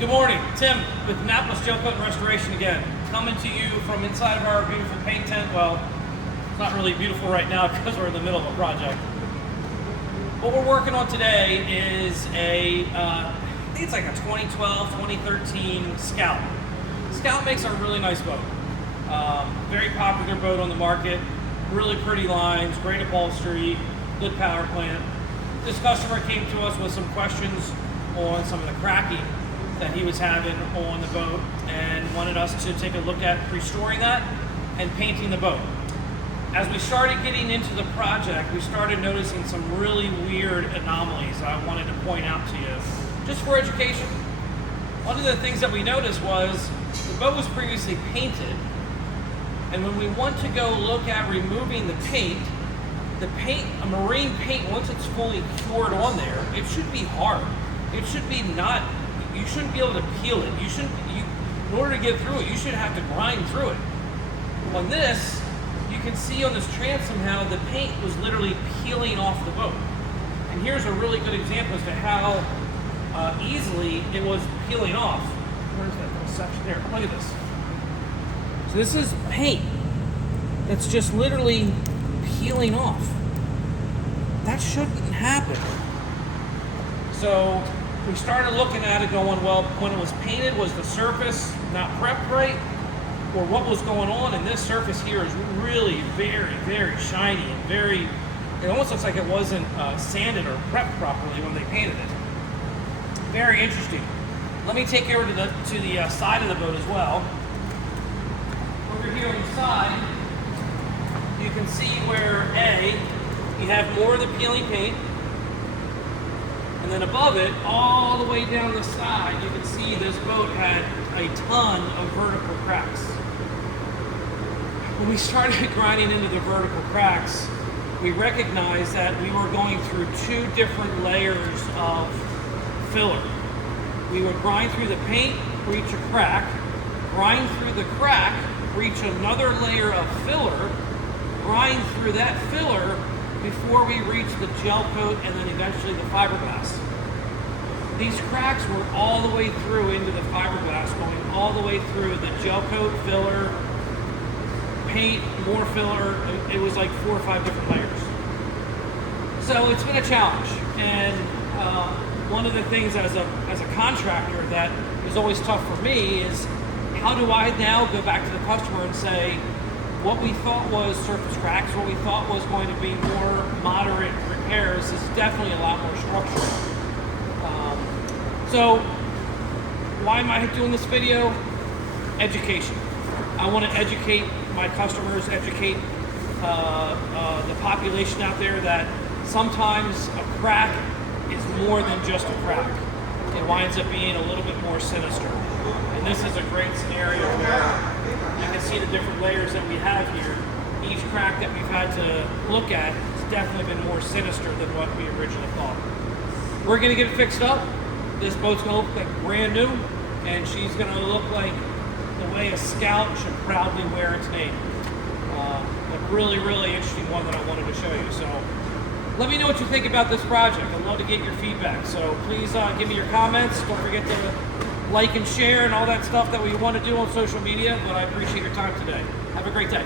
Good morning, Tim with Annapolis Gel Coat and Restoration again. Coming to you from inside of our beautiful paint tent. Well, it's not really beautiful right now because we're in the middle of a project. What we're working on today is I think it's like a 2012, 2013 Scout. Scout makes a really nice boat. Very popular boat on the market. Really pretty lines, great upholstery, good power plant. This customer came to us with some questions on some of the cracking that he was having on the boat and wanted us to take a look at restoring that and painting the boat. As we started getting into the project, we started noticing some really weird anomalies I wanted to point out to you, just for education. One of the things that we noticed was the boat was previously painted, and when we want to go look at removing the paint, a marine paint, once it's fully cured on there, it should be hard. It should be not, you shouldn't be able to peel it. In order to get through it, you should have to grind through it. On this, you can see on this transom how the paint was literally peeling off the boat. And here's a really good example as to how easily it was peeling off. Where's that little section there? Look at this. So this is paint that's just literally peeling off. That shouldn't happen. So we started looking at it going, well, when it was painted, was the surface not prepped right? Or what was going on? And this surface here is really very, very shiny and it almost looks like it wasn't sanded or prepped properly when they painted it. Very interesting. Let me take you over to the side of the boat as well. Over here on the side, you can see where you have more of the peeling paint, and then above it, all the way down the side, you can see this boat had a ton of vertical cracks. When we started grinding into the vertical cracks, we recognized that we were going through two different layers of filler. We would grind through the paint, reach a crack, grind through the crack, reach another layer of filler, grind through that filler before we reach the gel coat and then eventually the fiberglass. These cracks were all the way through into the fiberglass, going all the way through the gel coat, filler, paint, more filler. It was like 4 or 5 different layers. So it's been a challenge, and one of the things as a contractor that is always tough for me is, how do I now go back to the customer and say, what we thought was surface cracks, what we thought was going to be more moderate repairs is definitely a lot more structural. So why am I doing this video? Education. I want to educate my customers, educate the population out there that sometimes a crack is more than just a crack. It winds up being a little bit more sinister. And this is a great scenario where you can see the different layers that we have here. Each crack that we've had to look at has definitely been more sinister than what we originally thought. We're going to get it fixed up. This boat's going to look like brand new, and she's going to look like the way a Scout should proudly wear its name. A really, really interesting one that I wanted to show you. So let me know what you think about this project. I'd love to get your feedback. So please give me your comments. Don't forget to like and share and all that stuff that we want to do on social media, but I appreciate your time today. Have a great day.